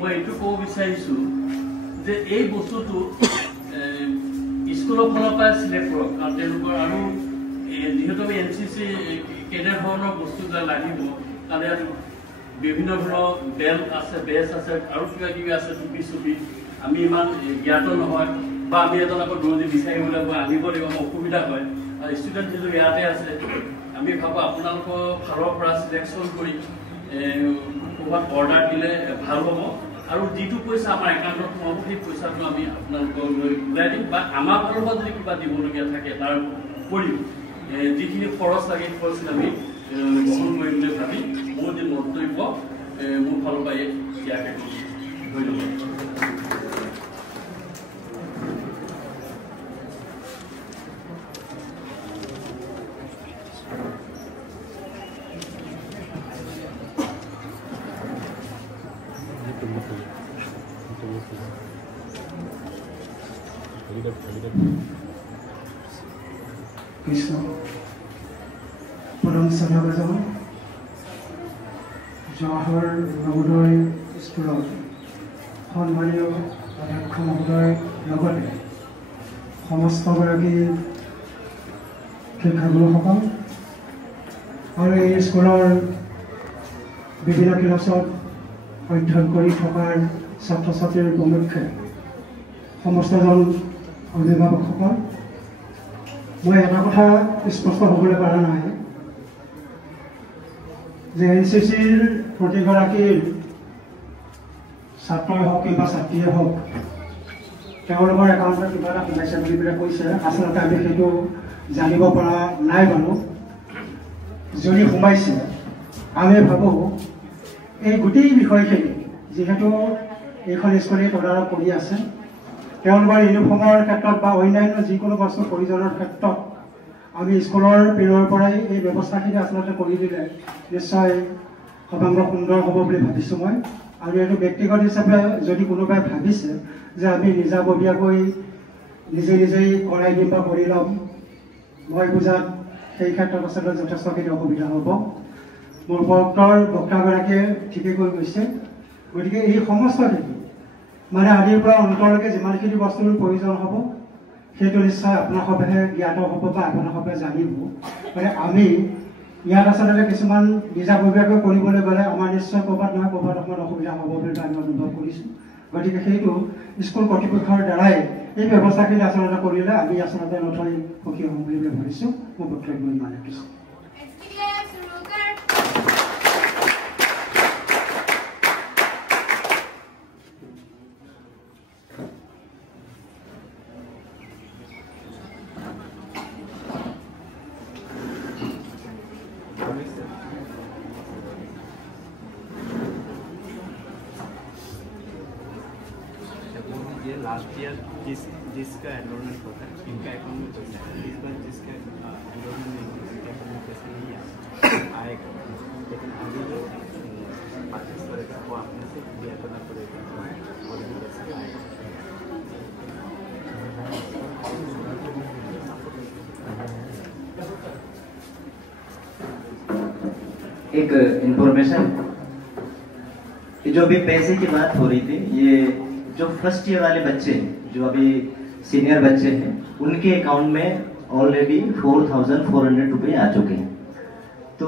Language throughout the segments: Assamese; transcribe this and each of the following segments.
মই এইটো ক'ব বিচাৰিছোঁ যে এই বস্তুটো স্কুলৰ ফালৰ পৰা চিলেক্ট কৰক কাৰণ তেওঁলোকৰ আৰু যিহেতু আমি NCC কেনেধৰণৰ বস্তুবিলাক লাগিব কাৰণ ইয়াত বিভিন্ন ধৰণৰ বেল্ট আছে বেজ আছে আৰু কিবা কিবি আছে টুপি চুপি আমি ইমান জ্ঞাত নহয় বা আমি এজন আকৌ দৌৰি বিচাৰিবলৈ গৈ আনিব লাগিব আমাৰ অসুবিধা হয় আৰু ষ্টুডেণ্ট যিহেতু ইয়াতে আছে আমি ভাবোঁ আপোনালোকৰ ফালৰ পৰা চিলেকশ্যন কৰি ক'ৰবাত অৰ্ডাৰ দিলে ভাল হ'ব আৰু যিটো পইচা আমাৰ একাউণ্টত সোমাব সেই পইচাটো আমি আপোনালোকক ঘূৰাই দিম বা আমাৰ ফালৰ পৰা যদি কিবা দিবলগীয়া থাকে তাৰ উপৰিও যিখিনি খৰচ লাগে সেই খৰচ আমি গ্ৰহণ কৰিম বুলি ভাবি মোৰ যি মন্তব্য মোৰ ফালৰ পৰা ইয়াকে ধন্যবাদ। কৃষ্ণ পৰম শ্ৰদ্ধাভাজন জৱাহৰ নবোদয় স্কুলত সন্মানীয় অধ্যক্ষ মহোদয়ৰ লগতে সমস্তগৰাকী শিক্ষাগুৰুসকল আৰু এই স্কুলৰ বিভিন্ন ক্লাছত অধ্যয়ন কৰি থকাৰ ছাত্ৰ ছাত্ৰীৰ প্ৰমুখ্যে সমস্তজন অভিভাৱকসকল মই এটা কথা স্পষ্ট হ'বলৈ পৰা নাই যে NCCৰ প্ৰতিগৰাকীৰ ছাত্ৰই হওক কিংবা ছাত্ৰীয়ে হওক তেওঁলোকৰ একাউণ্টত কিবা এটা সোমাইছে বুলি পেলাই কৈছে আচলতে আমি সেইটো জানিব পৰা নাই বাৰু যদি সোমাইছে আমি ভাবোঁ এই গোটেই বিষয়খিনি যিহেতু এইখন স্কুলে তদাৰক কৰি আছে তেওঁলোকৰ ইউনিফৰ্মৰ ক্ষেত্ৰত বা অন্যান্য যিকোনো বস্তু প্ৰয়োজনৰ ক্ষেত্ৰত আমি স্কুলৰ পিনৰ পৰাই এই ব্যৱস্থাখিনি আচলতে কৰি দিলে নিশ্চয় সৰ্বাংগ সুন্দৰ হ'ব বুলি ভাবিছোঁ মই আৰু এইটো ব্যক্তিগত হিচাপে যদি কোনোবাই ভাবিছে যে আমি নিজাববীয়াকৈ নিজেই কৰাই দিম বা কৰি ল'ম মই বুজাত সেই ক্ষেত্ৰত আচলতে যথেষ্টখিনি অসুবিধা হ'ব মোৰ বক্তাগৰাকীয়ে ঠিকেই কৈ গৈছে গতিকে এই সমস্তখিনি মানে আদিৰ পৰা অন্তৰলৈকে যিমানখিনি বস্তুৰ প্ৰয়োজন হ'ব সেইটো নিশ্চয় আপোনালোকহে জ্ঞাত হ'ব বা আপোনালোকে জানিব মানে আমি ইয়াত আচলতে কিছুমান নিজাববীয়াকৈ কৰিবলৈ গ'লে আমাৰ নিশ্চয় ক'ৰবাত নহয় ক'ৰবাত অকণমান অসুবিধা হ'ব বুলি আমি অনুভৱ কৰিছোঁ গতিকে সেইটো স্কুল কৰ্তৃপক্ষৰ দ্বাৰাই এই ব্যৱস্থাখিনি আচলতে কৰিলে আমি আচলতে নথৈ সুখী হ'ম বুলি ভাবিছোঁ মোৰ বক্তব্য ইমানে কিছু लास्ट ईयर जिसका एनरोलमेंट होता है इनका अकाउंट में चलता है इस बार जिसका एनरोलमेंट नहीं होता उसके अकाउंट में पैसे नहीं आएगा लेकिन अभी जो 25 करेगा वो आपने से क्लियर करना पड़ेगा और भी पैसे आएगा एक इंफॉर्मेशन जो अभी पैसे की बात हो रही थी ये जो फर्स्ट ईयर वाले बच्चे जो अभी सीनियर बच्चे हैं उनके अकाउंट में ऑलरेडी 4,400 रुपये आ चुके हैं तो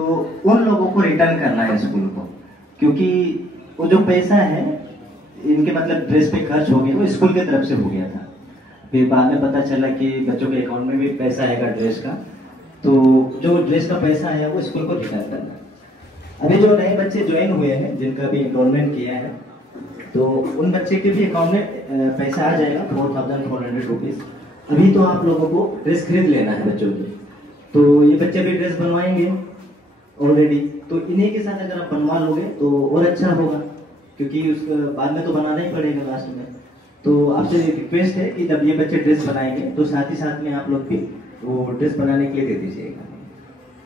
उन लोगों को रिटर्न करना है स्कूल को क्योंकि वो जो पैसा है इनके मतलब ड्रेस पे खर्च हो गया वो स्कूल की तरफ से हो गया था फिर बाद में पता चला कि बच्चों के अकाउंट में भी पैसा आएगा ड्रेस का तो जो ड्रेस का पैसा है वो स्कूल को रिटर्न करना है। अभी जो नए बच्चे ज्वाइन हुए हैं जिनका भी एनरोलमेंट किया है तो उन बच्चे के भी अकाउंट में पैसा आ जाएगा 4,400 रुपीज अभी तो आप लोगों को ड्रेस खरीद लेना है बच्चों के तो ये बच्चे भी ड्रेस बनवाएंगे ऑलरेडी तो इन्हीं के साथ अगर आप बनवा लोगे तो और अच्छा होगा क्योंकि उसके बाद में तो बनाना ही पड़ेगा लास्ट में तो आपसे रिक्वेस्ट है कि जब ये बच्चे ड्रेस बनाएंगे तो साथ ही साथ में आप लोग भी वो ड्रेस बनाने के लिए दे दीजिएगा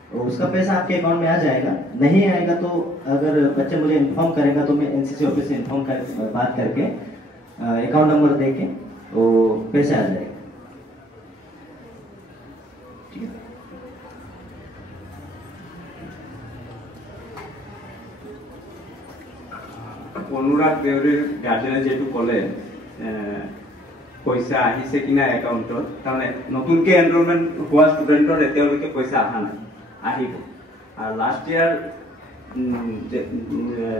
और उसका पैसा आपके अकाउंट में आ जाएगा नहीं आएगा तो अगर बच्चा मुझे इन्फॉर्म करेगा तो मैं NCC ऑफिस से इन्फॉर्म बात करके अकाउंट नंबर दे के वो पैसा आ जाएगा ठीक है অনুৰাগ দেউৰীৰ গাৰ্জেনে যেটো ক'লে পইচা আহিছে কিনা একাউণ্টত তাৰমানে নতুনকৈ এনৰোলমেণ্ট হোৱা ষ্টুডেণ্টৰ এতিয়ালৈকে পইচা অহা নাই আহিব আৰু লাষ্ট ইয়াৰ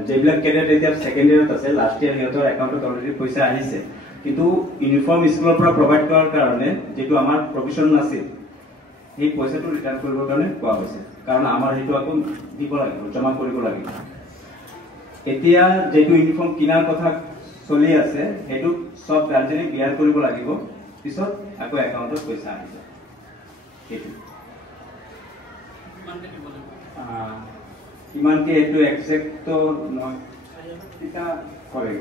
যেবিলাক কেডেট এতিয়া ছেকেণ্ড ইয়াৰত আছে লাষ্ট ইয়াৰ সিহঁতৰ একাউণ্টত অলৰেডি পইচা আহিছে কিন্তু ইউনিফৰ্ম স্কুলৰ পৰা প্ৰভাইড কৰাৰ কাৰণে যেটো আমাৰ প্ৰভিজন নাছিল সেই পইচাটো ৰিটাৰ্ণ কৰিবৰ কাৰণে কোৱা হৈছে কাৰণ আমাৰ সেইটো আকৌ দিব লাগিব জমা কৰিব লাগিব এতিয়া যেটো ইউনিফৰ্ম কিনাৰ কথা চলি আছে সেইটো সব গাৰ্জেনে বিয়াৰ কৰিব লাগিব পিছত আকৌ একাউণ্টত পইচা আহিব সেইটো কিমানকে এইটো একজেক্ট তো মই এটা কৰে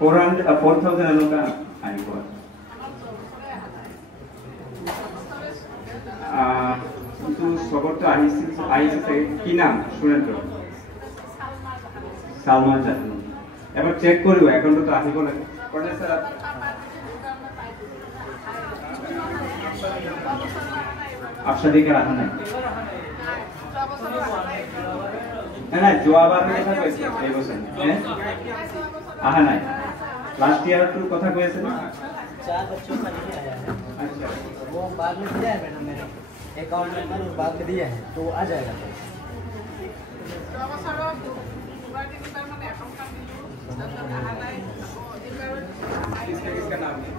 4,000 এনেকুৱা আহিব কিন্তু সবতো আহিছে কি নাম ষ্টুডেণ্টৰ সালমা জাহান এবাৰ চেক কৰিব একাউণ্টত আহিব লাগে কৰে স্যাৰ আপসাদিকে ৰাখা নাই না যোৱাবাৰ কথা কৈছে এই বছৰ আহা নাই লাষ্ট ইয়াৰ টু কথা কৈ আছে না 4 बच्चों का नहीं आया है अच्छा वो बाद में दिया है मैडम मेरे अकाउंट नंबर उस बाद में दिया है तो आ जाएगा किसका नाम है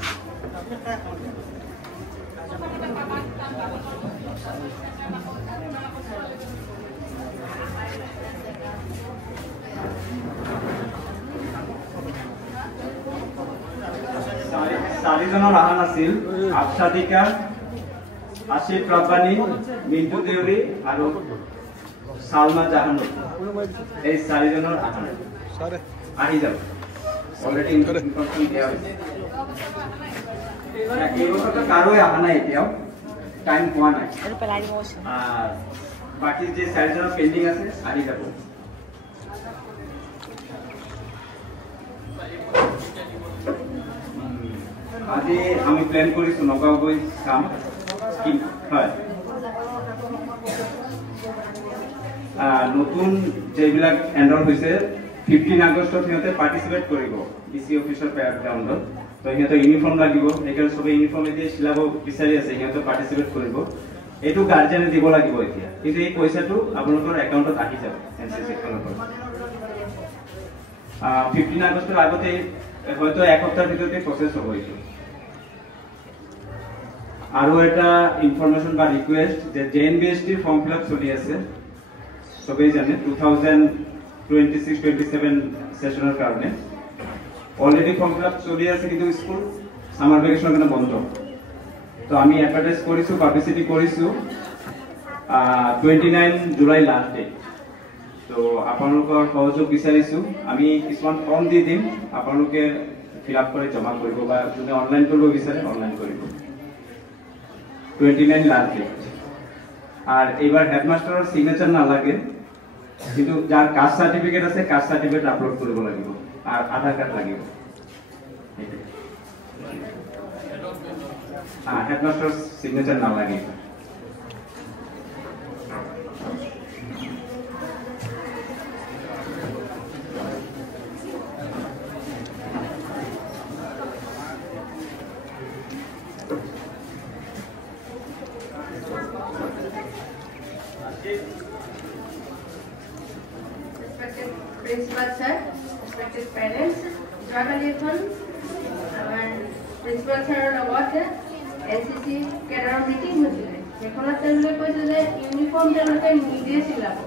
চাৰিজনৰ আহা নাছিল আফসাদিকা আশিফ ৰাব্বানী মিন্টু দেউৰী আৰু সালমা জাহান এই চাৰিজনৰ আহা নাই আহি যাব অলৰেডি ইনফৰমেশ্যন দিয়া হৈছে এই বছৰটো কাৰোৱে অহা নাই এতিয়াও টাইম পোৱা নাই বাকী যে চাৰিজনৰ পেণ্ডিং আছে আহি যাব আজি আমি প্ল্যান কৰিছো নগাঁও গৈ কাম কি হয় নতুন যেবিলাক এনৰোল হৈছে 15 আগষ্টত সিহঁতে পাৰ্টিচিপেট কৰিব ডিসি অফিচৰ গ্ৰাউণ্ডত তো সিহঁতৰ ইউনিফৰ্ম লাগিব সেইকাৰণে সবে ইউনিফৰ্ম এতিয়া চিলাব বিচাৰি আছে সিহঁতে পাৰ্টিচিপেট কৰিব এইটো গাৰ্জেনে দিব লাগিব এতিয়া কিন্তু এই পইচাটো আপোনালোকৰ একাউণ্টত আহি যাব এনসিসি ফালৰ পৰা 15 আগষ্টৰ আগতে হয়তো এক সপ্তাহৰ ভিতৰতে প্ৰসেস হ'ব এইটো আৰু এটা ইনফৰমেশন বা ৰিকুৱেষ্ট যে জেএনবিএসটি ফৰ্ম ফিলআপ চলি আছে সবেই জানে 2026-27 সেশনৰ কাৰণে অলৰেডি ফৰ্ম ফিলআপ চলি আছে কিন্তু স্কুল সামাৰ ভেকেশনৰ কাৰণে বন্ধ তো আমি এডভাৰটাইজ কৰিছো পাব্লিসিটি কৰিছো 29 জুলাই লাষ্ট ডে তো আপোনালোকৰ সহযোগ বিচাৰিছো আমি কিছুমান ফৰ্ম দি দিম আপোনালোকে ফিলআপ কৰি জমা কৰিব বা যোনে অনলাইন কৰিব বিচাৰে অনলাইন কৰিব 29 লাষ্ট ডে আৰ এবাৰ হেডমাস্টাৰৰ সিগনেচাৰ না লাগে কিন্তু যাৰ কাস্ট সাৰ্টিফিকেট আছে কাস্ট সাৰ্টিফিকেট আপলোড কৰিব লাগিব আৰ আধাৰ কাৰ্ড লাগিব হেডমাস্টাৰৰ সিগনেচার না লাগে Principal sir, respected parents, Jagalikhon, our principal sir about NCC career meeting হয়েছিল এখনো তেলুকে কইছে যে ইউনিফর্ম তেলুকে নিজে সিলাব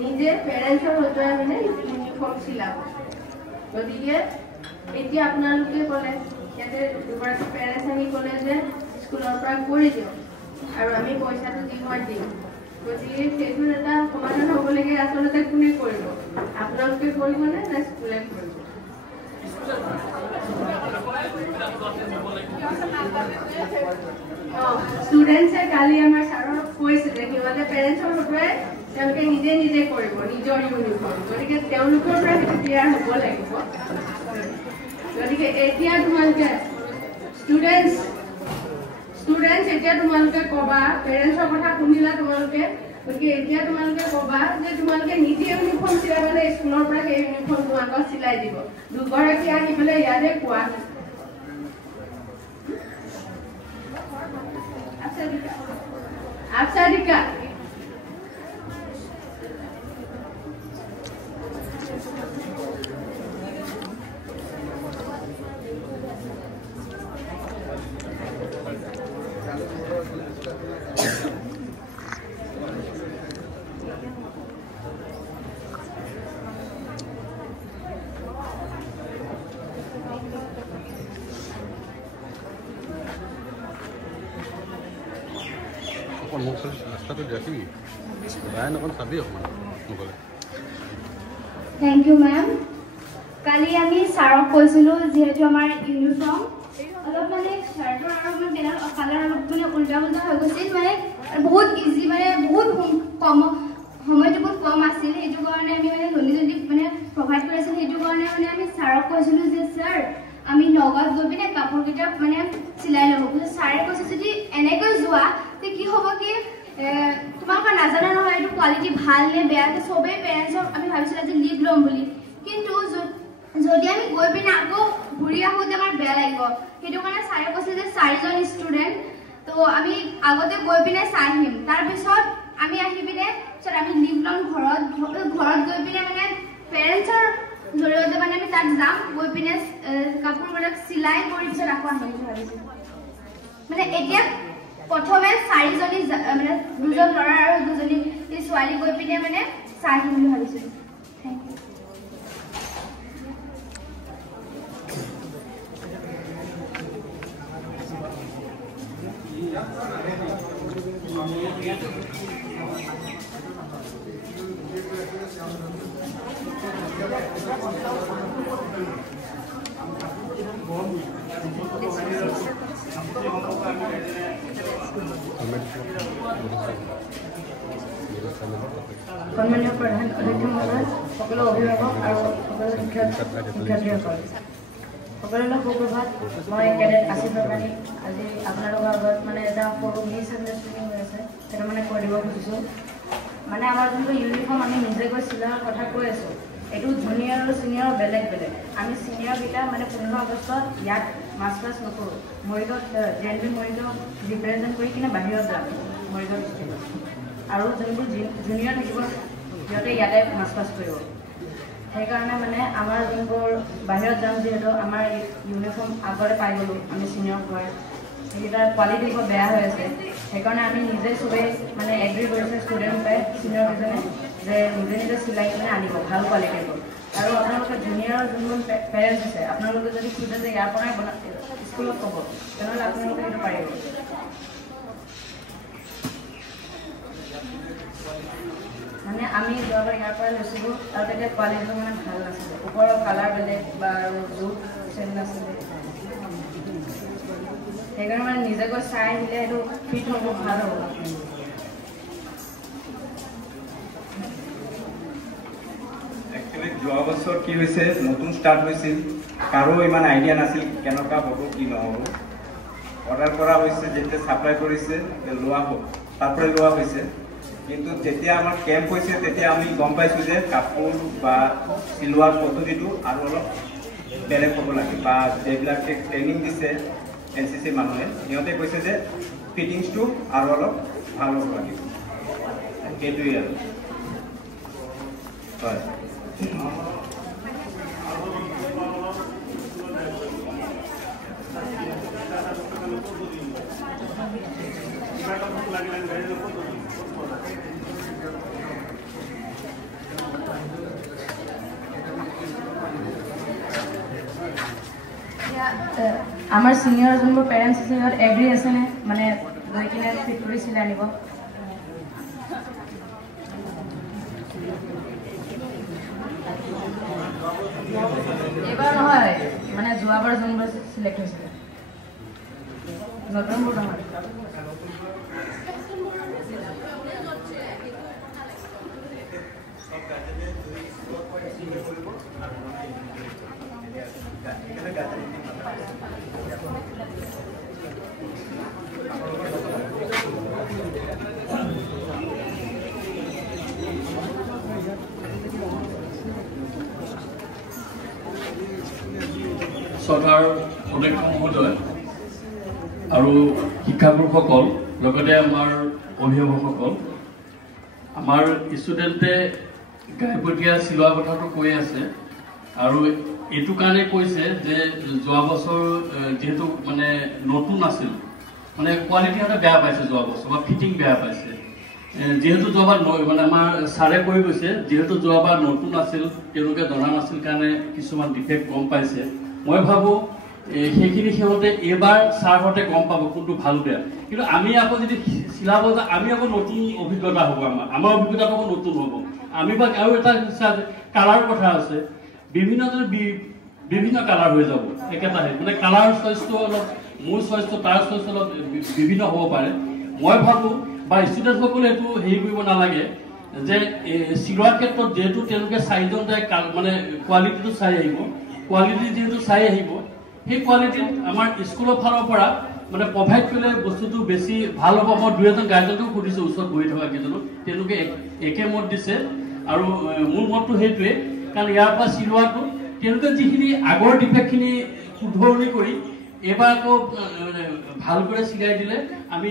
নিজে প্যাৰেন্টসৰ হজোৱা মানে ইউনিফৰ্ম সিলাব গতিকে এতিয়া আপোনালোকে ক'লে ইয়াতে দুবাৰ প্যাৰেন্টস আহি ক'লে যে স্কুলৰ পৰা কৰি দিওঁ আৰু আমি পইচাটো দি মই দিম গতিকে সেইটো এটা সমাধান হ'ব লাগে আসলে কোনে কৰিব আপোনালোকে কৰিব নে স্কুলে কৰিব স্টুডেন্টসে কালি আমাৰ ছাৰৰ কৈছে যে সিহঁতে পেৰেণ্টছৰ হতুৱাই তেওঁলোকে নিজে নিজে কৰিব নিজৰ ইউনিফৰ্ম গতিকে তেওঁলোকৰ পৰা সেইটো ক্লিয়াৰ হ'ব লাগিব গতিকে এতিয়া তোমালোকে স্টুডেন্টস এতিয়া তোমালোকে কবা পেৰেণ্টছৰ কথা শুনিলা তোমালোকে গতিকে এতিয়া তোমালোকে ক'বা যে তোমালোকে নিজে ইউনিফৰ্ম চিলাই মানে স্কুলৰ পৰা সেই ইউনিফৰ্ম তোমালোকক চিলাই দিব দুগৰাকী আহি পেলাই ইয়াতে কোৱা আচ্ছা Thank you, ma'am. Kali ami sarok koisilu jehetu amar uniform অলপ মানে শাৰ্টৰ আৰু মানে বেনাৰ কালাৰ অলপ মানে উল্টা উল্টা হৈ গৈছিল মানে বহুত ইজি মানে বহুত কম সময়টো বহুত কম আছিল সেইটো কাৰণে আমি মানে জলদি মানে প্ৰভাইড কৰিছিল সেইটো কাৰণে মানে আমি ছাৰক কৈছিলো যে স্যাৰ আমি নগদ গৈ পিনে কাপোৰকেইটা মানে চিলাই ল'ব কিন্তু ছাৰে কৈছে যদি এনেকৈ যোৱা তে কি হ'ব কি তোমালোকে নাজানা নহয় এইটো কোৱালিটি ভাল নে বেয়া তে সবে পেৰেণ্টছক আমি ভাবিছিলো যে লিভ ল'ম বুলি কিন্তু যদি আমি গৈ পিনে আকৌ ঘূৰি আহোঁতে আমাৰ বেয়া লাগিব সেইটো কাৰণে ছাৰে কৈছে যে 4জন ষ্টুডেণ্ট তো আমি আগতে গৈ পিনে চাই আহিম তাৰপিছত আমি আহি পিনে আমি লিভ ল'ম ঘৰত গৈ পিনে মানে পেৰেণ্টছৰ জৰিয়তে মানে আমি তাত যাম গৈ পিনে কাপোৰবিলাক চিলাই কৰি পিছত আকৌ আহিম ভাবিছোঁ মানে এতিয়া প্ৰথমে 4জনী মানে 2জন ল'ৰা আৰু 2জনী ছোৱালী গৈ পিনে মানে চাই আহিম বুলি ভাবিছোঁ থেংক ইউ সন্মানীয় প্ৰধান অতিথি মহোদয় সকলো অভিভাৱক আৰু সকলো শিক্ষাৰ্থীসকল সকলোলৈ সুপ্ৰভাত মই কেডেট আছিফ ৰাণী আজি আপোনালোকৰ আগত মানে এটা সৰু মিছআণ্ডাৰষ্টেণ্ডিং হৈ আছে সেইটো মানে কৈ দিব খুজিছোঁ মানে আমাৰ যোনটো ইউনিফৰ্ম আমি নিজে গৈ চিলোৱাৰ কথা কৈ আছোঁ এইটো জুনিয়ৰ আৰু ছিনিয়ৰ বেলেগ বেলেগ আমি ছিনিয়ৰকেইটা মানে 15 আগষ্টত ইয়াত মাৰ্চ পাষ্ট নকৰোঁ মৰিগাঁৱত জেএনবি মৰিগাঁও ৰিপ্ৰেজেণ্ট কৰি কিনে বাহিৰত যাম মৰিগাঁও ডিষ্ট্ৰিক্টত আৰু যোনবোৰ জুনিয়ৰ থাকিব সিহঁতে ইয়াতে মাৰ্চ পাষ্ট কৰিব সেইকাৰণে মানে আমাৰ যোনবোৰ বাহিৰত যাম যিহেতু আমাৰ ইউনিফৰ্ম আগতে পাই গ'লোঁ আমি ছিনিয়ৰ গৈ সেইকেইটাৰ কোৱালিটি বৰ বেয়া হৈ আছে সেইকাৰণে আমি নিজে চবেই মানে এগ্ৰি কৰিছে ষ্টুডেণ্টে ছিনিয়ৰ কেইজনে যে নিজে নিজে চিলাই কিনে আনিব ভাল কোৱালিটিৰ আৰু আপোনালোকে জুনিয়ৰ যোনবোৰ পেৰেণ্টছ আছে আপোনালোকে যদি খোজে যে ইয়াৰ পৰাই স্কুলত ক'ব তেনেহ'লে আপোনালোকে সেইটো পাৰিব মানে আমি যোৱাবাৰ ইয়াৰ পৰা লৈছিলোঁ আৰু তেতিয়া কোৱালিটিটো মানে ভাল নাছিলে ওপৰৰ কালাৰ বেলেগ বা আৰু জোখ চেঞ্জ নাছিলে সেইকাৰণে মানে নিজে গৈ চাই আহিলে সেইটো ফিট হ'ব ভাল হ'ব একচুৱেলি যোৱা বছৰ কি হৈছে নতুন ষ্টাৰ্ট হৈছিল কাৰো ইমান আইডিয়া নাছিল কেনেকুৱা হ'ব কি নহ'ব অৰ্ডাৰ কৰা হৈছে যেতিয়া ছাপ্লাই কৰিছে লোৱা হ'ল তাৰপৰাই লোৱা হৈছে কিন্তু যেতিয়া আমাৰ কেম্প হৈছে তেতিয়া আমি গম পাইছোঁ যে কাপোৰ বা চিলোৱাৰ পদ্ধতিটো আৰু অলপ বেলেগ হ'ব লাগে বা যিবিলাকে ট্ৰেইনিং দিছে NCC মানুহে সিহঁতে কৈছে যে ফিটিংছটো আৰু অলপ ভাল হ'ব লাগিব সেইটোৱেই আৰু হয় আমাৰ ছিনিয়ৰ যোনবোৰ পেৰেণ্টছ আছে সিহঁত এগ্ৰি আছেনে মানে গৈ কিনে ফিট কৰি চিলাই আনিব এইবাৰ নহয় মানে যোৱাবাৰ যোনবোৰ চিলেক্ট হৈছিলে নতুনবোৰ নহয় শ্ৰদ্ধাৰ অধ্যক্ষ মহোদয় আৰু শিক্ষাগুৰুসকল লগতে আমাৰ অভিভাৱকসকল, আমাৰ ষ্টুডেণ্টে গাইপতীয়া চিলোৱা কথাটো কৈ আছে আৰু এইটো কাৰণে কৈছে যে যোৱা বছৰ যিহেতু মানে নতুন আছিল, মানে কোৱালিটি সিহঁতে বেয়া পাইছে যোৱা বছৰ বা ফিটিং বেয়া পাইছে। যেহেতু যোৱাবাৰ মানে আমাৰ ছাৰে কৈ গৈছে যেহেতু যোৱাবাৰ নতুন আছিল, তেওঁলোকে জনা নাছিল কাৰণে কিছুমান ডিফেক্ট গম পাইছে। মই ভাবোঁ সেইখিনি সিহঁতে এইবাৰ ছাৰহঁতে গম পাব কোনটো ভাল বেয়া। কিন্তু আমি আকৌ যদি চিলাব যাওঁ আমি আকৌ নতুন অভিজ্ঞতা হ'ব, আমাৰ অভিজ্ঞতাটো আকৌ নতুন হ'ব। আমি বা আৰু এটা কালাৰ কথা আছে, বিভিন্ন কালাৰ হৈ যাব একেটাহে, মানে কালাৰ চইচটো অলপ মোৰ চইচটো তাৰ চইচ অলপ বিভিন্ন হ'ব পাৰে। মই ভাবোঁ বা ষ্টুডেণ্টসকলে এইটো হেৰি কৰিব নালাগে যে চিলোৱাৰ ক্ষেত্ৰত যিহেতু তেওঁলোকে চাৰিজন যায় মানে কোৱালিটিটো চাই আহিব, কোৱালিটি যিহেতু চাই আহিব সেই কোৱালিটিত আমাৰ স্কুলৰ ফালৰ পৰা মানে প্ৰভাইড কৰিলে বস্তুটো বেছি ভাল হ'ব। মই দুই এজন গাৰ্জেনকো সুধিছোঁ ওচৰত বহি থকা কেইজনক, তেওঁলোকে একে মত দিছে আৰু মোৰ মতটো সেইটোৱে। কাৰণ ইয়াৰ পৰা চিলোৱাটো তেওঁলোকে যিখিনি আগৰ ডিফেক্টখিনি শুধৰণি কৰি এইবাৰ আকৌ ভালকৈ চিলাই দিলে আমি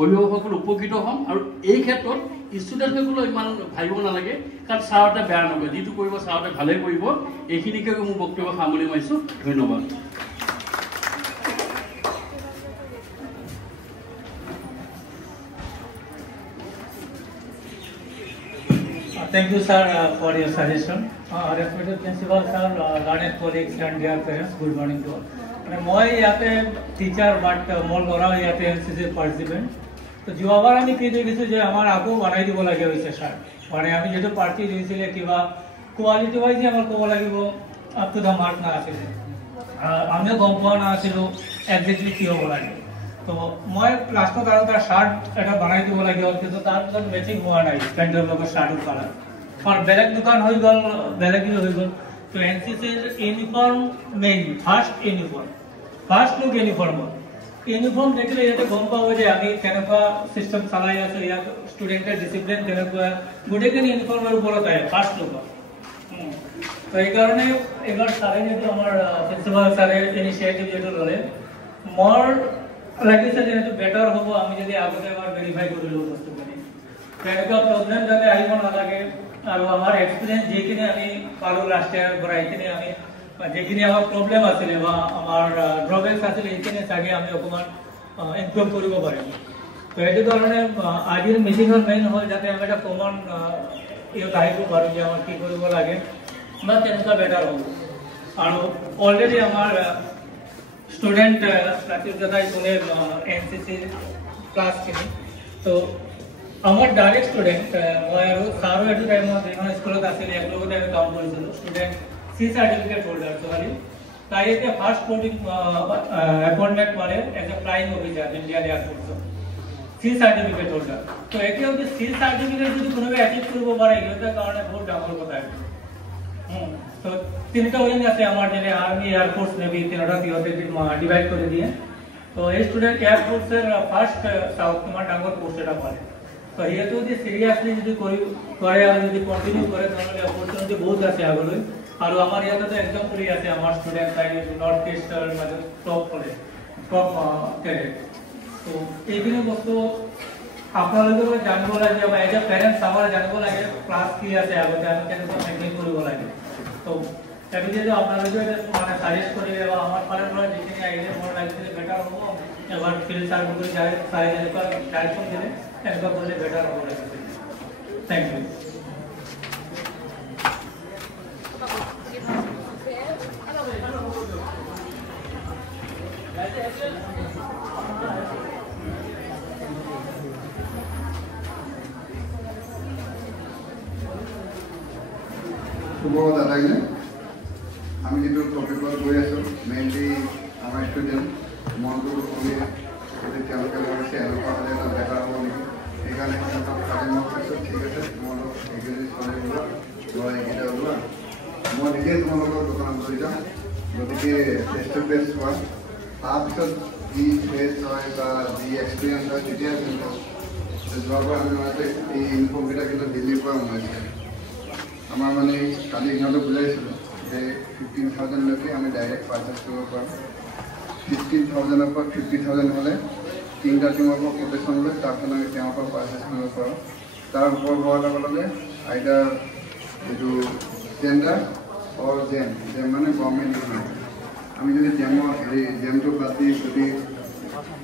অভিভাৱকসকল উপকৃত হ'ম। আৰু এই ক্ষেত্ৰত ষ্টুডেণ্টসকলেও ইমান ভাবিব নালাগে, কাৰণ ছাৰহঁতে বেয়া নকৰে, যিটো কৰিব ছাৰহঁতে ভালেই কৰিব। এইখিনিকে মোৰ বক্তব্য সামৰি মাৰিছোঁ। ধন্যবাদ। Thank you, sir, for your suggestion. Respected principal, sir, learned colleagues and dear parents, good morning to all. মই ইয়াতে টিচাৰ বাট মোৰ ল'ৰা ইয়াতে NCC পাৰ্টিচিপেণ্ট। তো যোৱাবাৰ আমি কি দেখিছোঁ যে আমাৰ আকৌ বনাই দিব লগা হৈছে ছাৰ, মানে আমি যিটো পাৰ্টি দিছিলে কিবা কোৱালিটি ৱাইজে আমাৰ ক'ব লাগিব আপ টু দ্য মাৰ্ক নাছিলে, আমিও গম পোৱা নাছিলোঁ একজেক্টলি কি হ'ব লাগে। তো মই লাষ্টত আৰু তাৰ চাৰ্ট এটা বনাই দিব লাগে, কিন্তু তাৰপিছত মেচিং হোৱা নাই পেণ্টৰ লগত চাৰ্টৰ কালাৰ, কাৰণ বেলেগ দোকান হৈ গ'ল, বেলেগ হৈ গ'ল। তো NCCৰ uniform main first uniform, first look ইউনিফৰ্মৰ ইউনিফৰ্ম দেখিলে ইয়াতে গম পাব যে আমি কেনেকুৱা চিষ্টেম চলাই আছোঁ, ইয়াত ষ্টুডেণ্টৰ ডিচিপ্লিন কেনেকুৱা, গোটেইখিনি ইউনিফৰ্মৰ ওপৰত আহে ফাৰ্ষ্ট লুকত। তো এইকাৰণে এইবাৰ ছাৰে যিহেতু আমাৰ প্ৰিন্সিপাল ছাৰে ইনিচিয়েটিভ যিটো ল'লে, মোৰ লাগিছে যে এইটো বেটাৰ হ'ব আমি যদি আগতে এবাৰ ভেৰিফাই কৰিলোঁ বস্তুখিনি, তেনেকুৱা প্ৰব্লেম যাতে আহিব নালাগে। আৰু আমাৰ এক্সপিৰিয়েঞ্চ যিখিনি আমি পালোঁ লাষ্ট ইয়াৰৰ পৰা, এইখিনি আমি যিখিনি আমাৰ প্ৰব্লেম আছিলে বা আমাৰ ড্ৰবেক্স আছিলে সেইখিনি চাগে আমি অকণমান ইমপ্ৰুভ কৰিব পাৰিম। তো সেইটো কাৰণে আজিৰ মিটিঙৰ মেইন হ'ল যাতে আমি এটা কমন ইয়াত আহিব পাৰোঁ যে আমাৰ কি কৰিব লাগে বা কেনেকুৱা বেটাৰ হ'ব। আৰু অলৰেডি আমাৰ ষ্টুডেণ্ট ৰাজীৱ দাদাই ক'লে NCC ক্লাছখিনি, তো আমাৰ ডাইৰেক্ট ষ্টুডেণ্ট মই আৰু ছাৰো এইটো টাইমত যিখন স্কুলত আছিলে একেলগতে আমি কাম কৰিছিলোঁ, ষ্টুডেণ্ট C চাৰ্টিফিকেট হোল্ডাৰ ছোৱালী, তাই এতিয়া ফাৰ্ষ্ট পৰ্টিং এপইণ্টমেণ্ট কৰে as a flying officer Indian এয়াৰফৰ্চত, C চাৰ্টিফিকেট হোল্ডাৰ। তো এতিয়া যদি C চাৰ্টিফিকেট যদি কোনোবাই এচিভ কৰিব পাৰে সিহঁতৰ কাৰণে বহুত ডাঙৰ কথা। তো তিনিটা উইং আছে আমাৰ, যেনে আৰ্মি, এয়াৰফৰ্চ, নেভি, তিনিটা সিহঁতে ডিভাইড কৰি দিয়ে। তো এই ষ্টুডেণ্ট এয়াৰফৰ্চৰ ফাৰ্ষ্ট চাউথ কিমান ডাঙৰ পষ্ট এটা পালে। তো সিহঁতে যদি চিৰিয়াছলি যদি কৰে আৰু যদি কণ্টিনিউ কৰে তেনেহ'লে অপৰচুনিটি বহুত আছে আগলৈ। আৰু আমাৰ ইয়াতে একদম ফ্ৰী আছে, আমাৰ ষ্টুডেণ্ট চাই নৰ্থ ইষ্টৰ মাজত টপ কৰে, টপ কেডেট। তো এইখিনি বস্তু আপোনালোকে জানিব লাগে বা এজ এ পেৰেণ্টছ আমাৰ জানিব লাগে ক্লাছ কি আছে আগতে আমি কেনেকুৱা মেইনটেইন কৰিব লাগে। তো সেইটো যদি আপোনালোকে মানে ছাজেষ্ট কৰি বা আমাৰ ফালৰ পৰা যিখিনি আহিলে মোৰ লাগিছিলে বেটাৰ হ'ব, এবাৰ ফিল্ড চাৰ্ভে কৰি চাৰে যেনেকুৱা ডাইৰেকশ্যন দিলে এনেকুৱা কৰিলে বেটাৰ হ'ব লাগিছিলে। Thank U. শুভ দাদাগিনে, আমি যিটো টপিকত গৈ আছোঁ মেইনলি আমাৰ ষ্টুডেণ্ট মনটো শুনি যদি তেওঁলোকে কৰিছে এনেকুৱা হ'লে এটা বেটাৰ হ'ব নেকি, সেইকাৰণে সিহঁতক কালি মই কৈছোঁ ঠিক আছে তোমালোক এইকেইদিন চলাই ওলোৱা, ল'ৰা এইকেইটা ওলোৱা, মই নিজে তোমালোকৰ দোকানত লৈ যাম। গতিকে ফেচ টু ফেচ হোৱা, তাৰপিছত যি ফেচ হয় বা যি এক্সপিৰিয়েঞ্চ হয় তেতিয়া যোৱাবাৰ আমি মানে এই ইউনিফৰ্মকেইটা কিন্তু দিল্লীৰ পৰা ওলাইছে। আমাৰ মানে কালি সিহঁতক বুজাইছিলোঁ যে 15,000লৈকে আমি ডাইৰেক্ট পাৰ্চেছ কৰিব পাৰোঁ 15,000ৰ পৰা 50,000 হ'লে তিনিটা টিমৰ পৰা প্ৰটেকশ্যন লৈ তাৰপিছত আমি তেওঁৰ পৰা পাৰ্চেছ কৰিব পাৰোঁ তাৰ ওপৰত হোৱাৰ লগে লগে আইদাৰ এইটো টেণ্ডাৰ অৰ জেম মানে গভৰ্ণমেণ্ট নহয় আমি যদি জেমটো বাদ দি যদি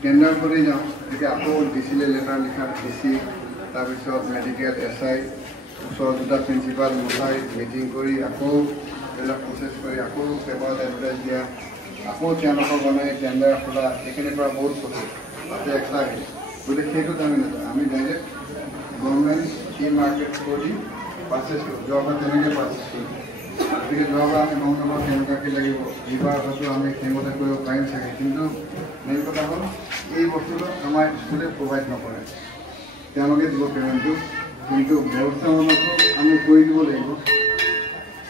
টেণ্ডাৰ কৰি যাওঁ তেতিয়া আকৌ ডিচিলে লেটাৰ লিখা ডিচি তাৰপিছত মেডিকেল SI ওচৰৰ দুটা প্ৰিন্সিপাল মতাই মিটিং কৰি আকৌ এইবিলাক প্ৰচেছ কৰি আকৌ পেপাৰত এডভাৰটাইজ দিয়া আকৌ তেওঁলোকক বনাই টেণ্ডাৰ খোলা এইখিনিৰ পৰা বহুত প্ৰচেছ তাতে এক্সট্ৰা আহে গতিকে সেইটোত আমি নাযাওঁ আমি ডাইৰেক্ট গভৰ্ণমেণ্ট মাৰ্কেট কৰি পাৰ্চেছ কৰোঁ যোৱাবাৰ তেনেকৈ পাৰ্চেছ কৰোঁ গতিকে যোৱাবাৰ আমি গম নাপাওঁ কেনেকুৱাকৈ লাগিব এইবাৰ হয়তো আমি সেইমতে কৰিব পাৰিম চাগে কিন্তু মেইন কথা হ'ল এই বস্তুটো আমাৰ স্কুলে প্ৰভাইড নকৰে তেওঁলোকে দিব পেমেণ্টটো কিন্তু ব্যৱস্থাপনাটো আমি কৰি দিব লাগিব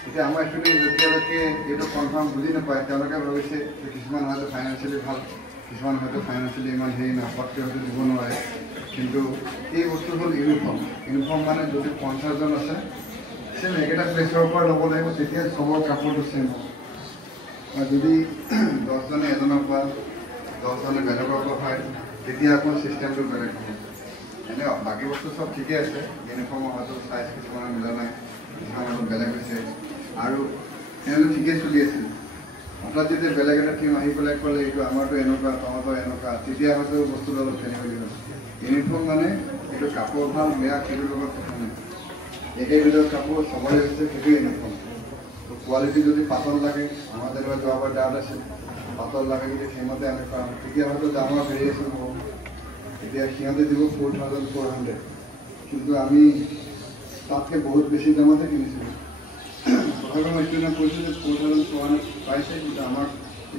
এতিয়া আমাৰ ষ্টুডেণ্ট যেতিয়ালৈকে এইটো কনফাৰ্ম বুজি নাপায় তেওঁলোকে ভাবিছে যে কিছুমান হয়তো ফাইনেন্সিয়েলি ভাল কিছুমান হয়তো ফাইনেন্সিয়েলি ইমান হেৰি নাপাতকৈ হয়তো দিব নোৱাৰে কিন্তু এই বস্তু হ'ল ইউনিফৰ্ম মানে যদি 50জন আছে চেম একেটা প্লেচৰ পৰা ল'ব লাগিব তেতিয়া চবৰ কাপোৰটো চেম হ'ব আৰু যদি 10জনে এজনৰ পৰা 10জনে বেলেগৰ পৰা হয় তেতিয়া আকৌ চিষ্টেমটো বেলেগ হ'ব এনে বাকী বস্তু চব ঠিকে আছে ইউনিফৰ্মৰ হয়তো চাইজ কিছুমানে মিলা নাই কিছুমান অলপ বেলেগ হৈছে আৰু এনেকৈ ঠিকেই চলি আছিল হঠাৎ যেতিয়া বেলেগ এটা টীম আহি পেলাই ক'লে এইটো আমাৰতো এনেকুৱা তহঁতৰ এনেকুৱা তেতিয়া হয়তো বস্তুটো অলপ খেলি মেলি হয় ইউনিফৰ্ম মানে এইটো কাপোৰ ভাল বেয়া সেইটোৰ লগত কথা নাই একেবিধৰ কাপোৰ চবৰে হৈছে সেইটো ইউনিফৰ্ম কোৱালিটি যদি পাতল লাগে আমাৰ যেনিবা যোৱাবাৰ ডাউট আছিল পাতল লাগে যদি সেইমতে আমি পাওঁ তেতিয়া হয়তো দামৰ ভেৰিয়েশ্যন হ'ব এতিয়া সিহঁতে দিব 4,400 কিন্তু আমি তাতকৈ বহুত বেছি দামতে কিনিছিলোঁ তথাপিও মই ষ্টুডেণ্টক কৈছোঁ যে 4,400 পাইছে কিন্তু আমাক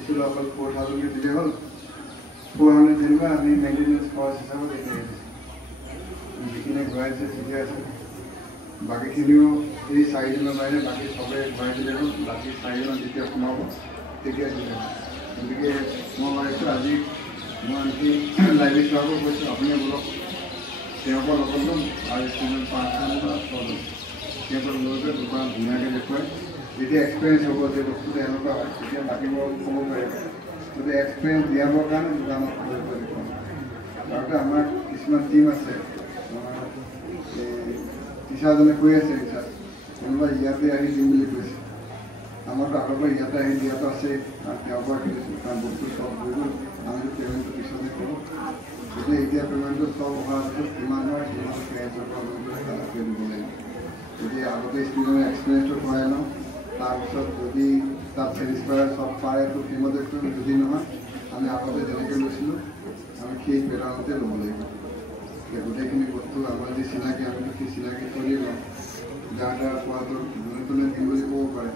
স্কুলত অকল 4,000কৈ দিলে হ'ল 400 যেনিবা আমি মেইনটেনেঞ্চ খৰচ হিচাপত এতিয়া যিখিনি ঘূৰাইছে ঠিকে আছে বাকীখিনিও এই 4দিনৰ বাহিৰে বাকী চবেই ঘূৰাই দিলে হ'ল বাকী 4দিনত যেতিয়া সোমাব তেতিয়া দিলে হ'ল গতিকে মই ভাবিছোঁ আজি মই আনকি লাইব্ৰেৰী চোৱাকো কৈছোঁ আপুনি বোলক তেওঁৰ পৰা লগত ল'ম আৰু ষ্টুডেণ্ট 5জন বা 6জন সিহঁতক লৈ গৈ দোকান ধুনীয়াকৈ দেখুৱাই যেতিয়া এক্সপিৰিয়েঞ্চ হ'ব যে বস্তুটো এনেকুৱা হয় তেতিয়া বাকীবোৰক ক'ব পাৰিব গতিকে এক্সপিৰিয়েঞ্চ দিয়াবৰ কাৰণে দোকানত লৈ গৈ দেখুৱাম লগতে আমাৰ কিছুমান টীম আছে টিচাৰজনে কৈ আছে ৰিচাৰ্জ কোনোবা ইয়াতে আহি দিম বুলি কৈছে আমাৰতো আগৰ পৰা ইয়াতে আহি দিয়াটো আছে আৰু তেওঁৰ পৰা কিনিছোঁ কাৰণ বস্তু চব হৈ গ'ল আমিতো পে'মেণ্টটো পিছতে কৰোঁ গতিকে এতিয়া পে'মেণ্টটো চব হোৱাৰ পিছত কিমান হয় কিমান পেৰেণ্টছৰ পৰা লৈ পেলাই তালৈকে দিব লাগিব গতিকে আগতে ষ্টুডেণ্টৰ এক্সপিৰিয়েঞ্চটো কৰাই লওঁ তাৰপিছত যদি তাত ছেটিছফাই চব পাৰেতো সেইমতে কৰিম যদি নহয় আমি আগতে যেনেকৈ লৈছিলোঁ আমি সেই পেটাৰ্ণতে ল'ব লাগিব গোটেইখিনি বস্তু আমাৰ যি চিনাকি আমিতো সেই চিনাকি কৰি লওঁ যাৰ দ্বাৰা কোৱাটো যোনে তোনে দিম বুলি ক'ব পাৰে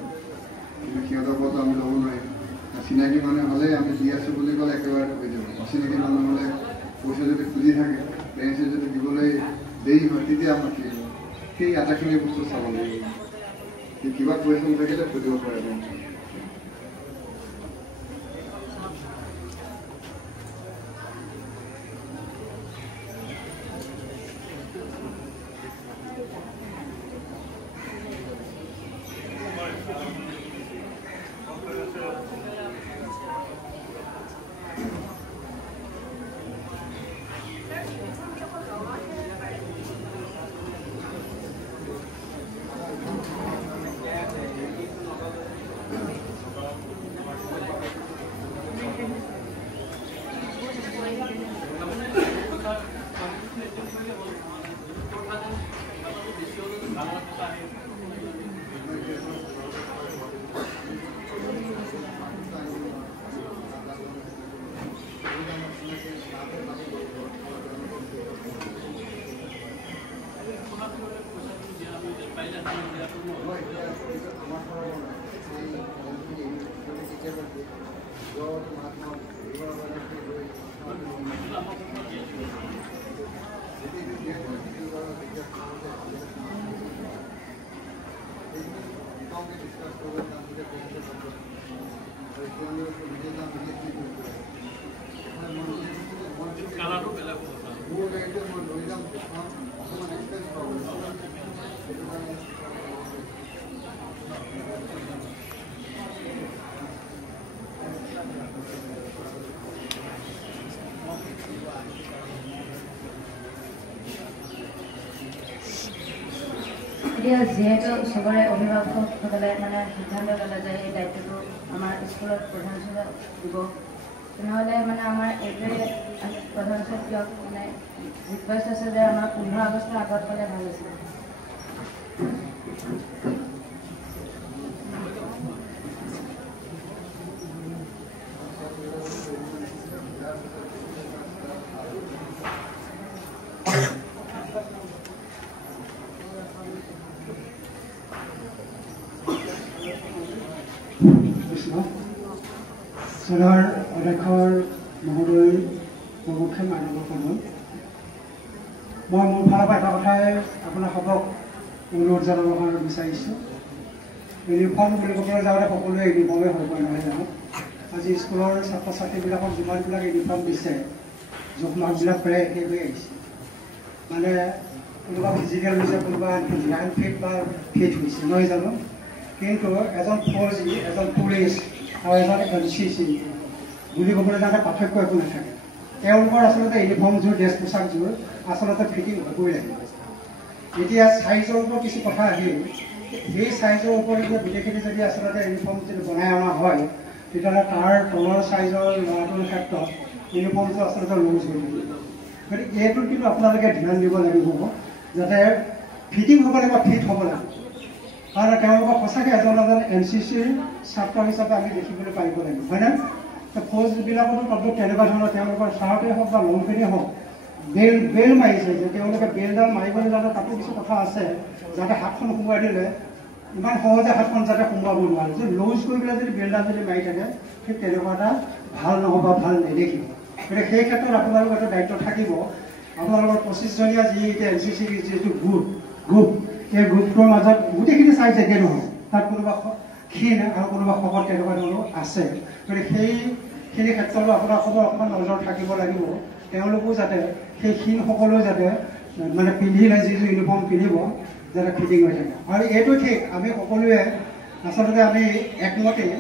কিন্তু সিহঁতৰ পৰাতো আমি ল'ব নোৱাৰিম চিনাকি মানুহ হ'লে আমি দি আছোঁ বুলি ক'লে একেবাৰে হৈ যাব অচিনাকি মানুহ হ'লে পইচা যদি খুজি থাকে পেৰেণ্টছে যদি দিবলৈ দেৰি হয় তেতিয়া আমাৰ কি হ'ব সেই আটাইখিনি বস্তু চাব লাগিব কিবা কুৱেশ্যন থাকিলে সুধিব পাৰে এতিয়া যিহেতু চবৰে অভিভাৱকসকলে মানে সিদ্ধান্ত ল'লে যে এই দায়িত্বটো আমাৰ স্কুলত প্ৰধান শিক্ষক দিব, তেনেহ'লে মানে আমাৰ এইটোৱে প্ৰধান শিক্ষক মানে ৰিকুৱেষ্ট আছে যে আমাৰ 15 আগষ্টৰ আগত পালে ভাল আছিল। সভাৰ অধ্যক্ষৰ মহোদয় প্ৰমুখ্যে মানৱসকলক মই মোৰ ফালৰ পৰা এটা কথাই আপোনালোকক অনুৰোধ জনাব বিচাৰিছোঁ। ইউনিফৰ্ম বুলি ক'বলৈ যাওঁতে সকলোৱে ইউনিফৰ্মে হৈ পৰে নহয় জানো। আজি স্কুলৰ ছাত্ৰ ছাত্ৰীবিলাকক যিমানবিলাক ইউনিফৰ্ম দিছে জোখমাখবিলাক প্ৰায় একে হৈ আহিছে, মানে কোনোবা ফিজিকেল হৈছে, কোনোবা আনফিট বা ফিট হৈছে নহয় জানো। কিন্তু এজন ফৌজি, এজন পুলিচ আৰু এজন NCC বুলি ক'বলৈ যাওঁতে পাৰ্থক্য একো নাথাকে। তেওঁলোকৰ আচলতে ইউনিফৰ্মযোৰ ড্ৰেছ পোছাকযোৰ আচলতে ফিটিং হ'বই লাগিব। এতিয়া চাইজৰ ওপৰত কিছু কথা আহিল, সেই চাইজৰ ওপৰত গোটেইখিনি যদি আচলতে ইউনিফৰ্ম যদি বনাই অনা হয়, তেতিয়াহ'লে তাৰ তলৰ চাইজৰ ল'ৰাটোৰ ক্ষেত্ৰত ইউনিফৰ্মটো আচলতে লুজ হৈ থাকিব। গতিকে এইটোত কিন্তু আপোনালোকে ধ্যান দিব লাগিব যাতে ফিটিং হ'ব লাগিব, ফিট হ'ব লাগিব। কাৰণ তেওঁলোকক সঁচাকৈ এজন NCCৰ ছাত্ৰ হিচাপে আমি দেখিবলৈ পাৰিব লাগিব, হয়নে? ফৌজবিলাকতো তদ্ভুত তেনেকুৱা ধৰণৰ তেওঁলোকৰ চাৰ্টেই হওক বা লং পেণ্টেই হওক বেল মাৰিছে, যে তেওঁলোকে বেলডাল মাৰিবলৈ যাওঁতে তাতো কিছু কথা আছে, যাতে হাতখন সোমোৱাই দিলে ইমান সহজে হাতখন যাতে সোমোৱাব নোৱাৰে। যদি লুজ কৰি পেলাই যদি বেলডাল যদি মাৰি থাকে, ঠিক তেনেকুৱা এটা ভাল নহ'ব, ভাল নেদেখিব। গতিকে সেই ক্ষেত্ৰত আপোনালোকৰ এটা দায়িত্ব থাকিব। আপোনালোকৰ 25জনীয়া যি এতিয়া NCCৰ যিটো গ্ৰুপ এই গ্ৰুপটোৰ মাজত গোটেইখিনি চাইজ একে নহয়, তাত কোনোবা ক্ষীণ আৰু কোনোবা শকত তেনেকুৱা ধৰণৰ আছে। গতিকে সেইখিনি ক্ষেত্ৰতো আপোনালোকৰ অকণমান নজৰ থাকিব লাগিব। তেওঁলোকো যাতে সেই ক্ষীণসকলেও যাতে মানে পিন্ধিলে যিটো ইউনিফৰ্ম পিন্ধিব যাতে ফিটিং হৈ থাকে। আৰু এইটো ঠিক আমি সকলোৱে আচলতে আমি একমতেই,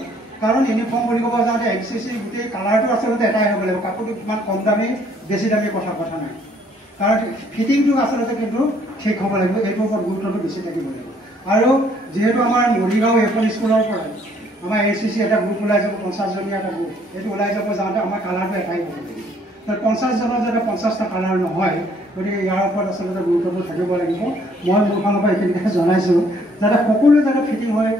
কাৰণ ইউনিফৰ্ম বুলি ক'ব যাওঁতে NCC গোটেই কালাৰটো আচলতে এটাই হ'ব লাগিব। কাপোৰটো কিমান কম দামী বেছি দামী কথা নাই, কাৰণ ফিটিংটো আচলতে কিন্তু ঠিক হ'ব লাগিব। এইটোৰ ওপৰত গুৰুত্বটো বেছি থাকিব লাগিব। আৰু যিহেতু আমাৰ মৰিগাঁও এখন স্কুলৰ পৰা আমাৰ NCC এটা গ্ৰুপ ওলাই যাব, 50জনীয়া এটা গ্ৰুপ, এইটো ওলাই যাব যাওঁতে আমাৰ কালাৰটো এটাই হ'ব লাগিব। 50জনৰ যাতে 50টা কালাৰ নহয়, গতিকে ইয়াৰ ওপৰত আচলতে গুৰুত্বটো থাকিব লাগিব। মই মোৰ ফালৰ পৰা এইখিনিকে জনাইছোঁ যাতে সকলোৱে যাতে ফিটিং হৈ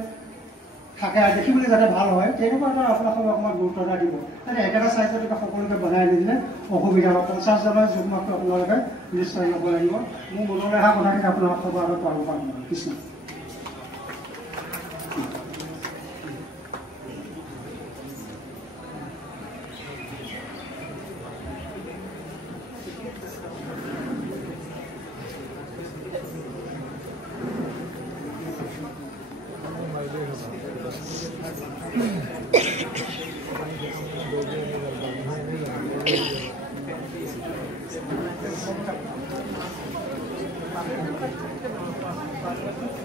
থাকে আৰু দেখিবলৈ যাতে ভাল হয়, তেনেকুৱা এটা আপোনালোকক অকণমান গুৰুত্ব এটা দিব। মানে একেটা চাইজত এটা সকলোকে বনাই নিদিলে অসুবিধা হ'ব। 50জনৰ জোখমাখটো আপোনালোকে নিশ্চয় ল'ব লাগিব। মোৰ মনলৈ অহা কথাখিনি আপোনালোকৰ আগত পাব পাৰিম। কৃষ্ণ। Thank you.